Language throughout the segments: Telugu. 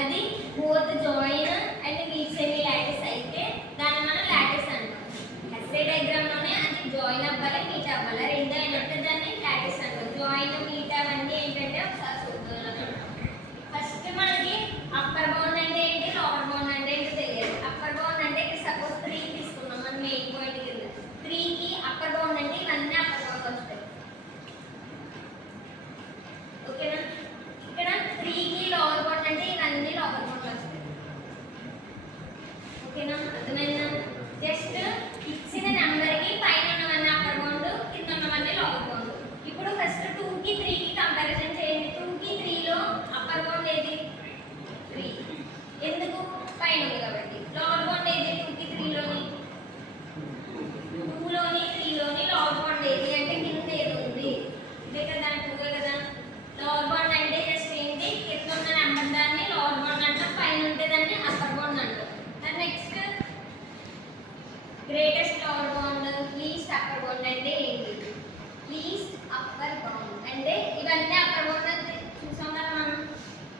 అది both join and meet semi lattice అయితే దాన్ని మనం లాటిస్ అంటాం. ఎస్ఏ డయాగ్రామ్ లోనే అది జాయిన్ అవ్వాలి మీట్ అవ్వాలి రెండు అయినట్టు దాన్ని లాటిస్ అంటాం. జాయిన్ మీట్ అవన్నీ ఏంటంటే ఒకసారి చూద్దాం. ఫస్ట్ మనకి అప్పర్ బౌండ్ అంటే ఏంటి, లోవర్ బౌండ్ అంటే ఏంటి తెలియాలి. అప్పర్ బౌండ్ అంటే సపోజ్ 3 తీసుకున్నాం మనం మెయిన్ పాయింట్ కింద. 3 కి అప్పర్ బౌండ్ అంటే ఇవన్నీ అప్పర్ బౌండ్ వస్తాయి. ఓకేనా? ఇక్కడ 3 కి లోవర్ బౌండ్ అంటే ఇవన్నీ లోవర్ బౌండ్ వస్తాయి. ఓకేనా? అర్థమైందా? జస్ట్ ఇచ్చిన నెంబర్ కి పైన ఉన్నవన్నీ అప్పర్ బౌండ్, కింద ఉన్నవన్నీ లోవర్ బౌండ్. ఇప్పుడు ఫస్ట్ 2 కి 3 కి కంపారిజన్ చేయండి. 2 కి 3 లో అప్పర్ బౌండ్ ఏది? 3. ఎందుకు? పైన ఉంది కాబట్టి. లోవర్ బౌండ్ ఏది? 2 కి 3 లోని 2 లోని 3 లోని లోవర్ బౌండ్ ఏది అంటే కింద ఏది ఉంది. ఇదే కదా 2 కదా. లోవర్ బౌండ్ అంటే జస్ట్ ఏంటి, కింద ఉన్న నెంబర్ దాన్ని లోవర్ బౌండ్ అంటాం, పైన ఉంటే దాన్ని అప్పర్ బౌండ్ అంటాం. Next greatest lower bound, least upper bound అంటే ఏంటి? లీస్ట్ అప్పర్ బౌండ్ అంటే ఇవన్నీ అప్పర్ బౌండ్ అంటే చూసాం కదా మనం.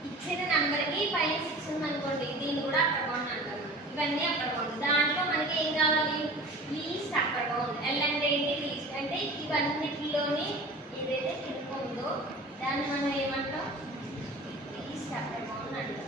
ఇచ్చిన నెంబర్ కి పైన 6 ఉంది అనుకోండి, దీన్ని కూడా అప్పర్ బౌండ్ అంటాం. ఇవన్నీ అప్పర్ బౌండ్. దాంట్లో మనకి ఏం కావాలి? Least upper bound. ఎల్ అంటే ఏంటి? లీస్ట్ అంటే ఇవన్నిటిలోని ఏదైతే కింద ఉందో దాన్ని మనం ఏమంటాం? లీస్ట్ అప్పర్ బౌండ్ అంటాం.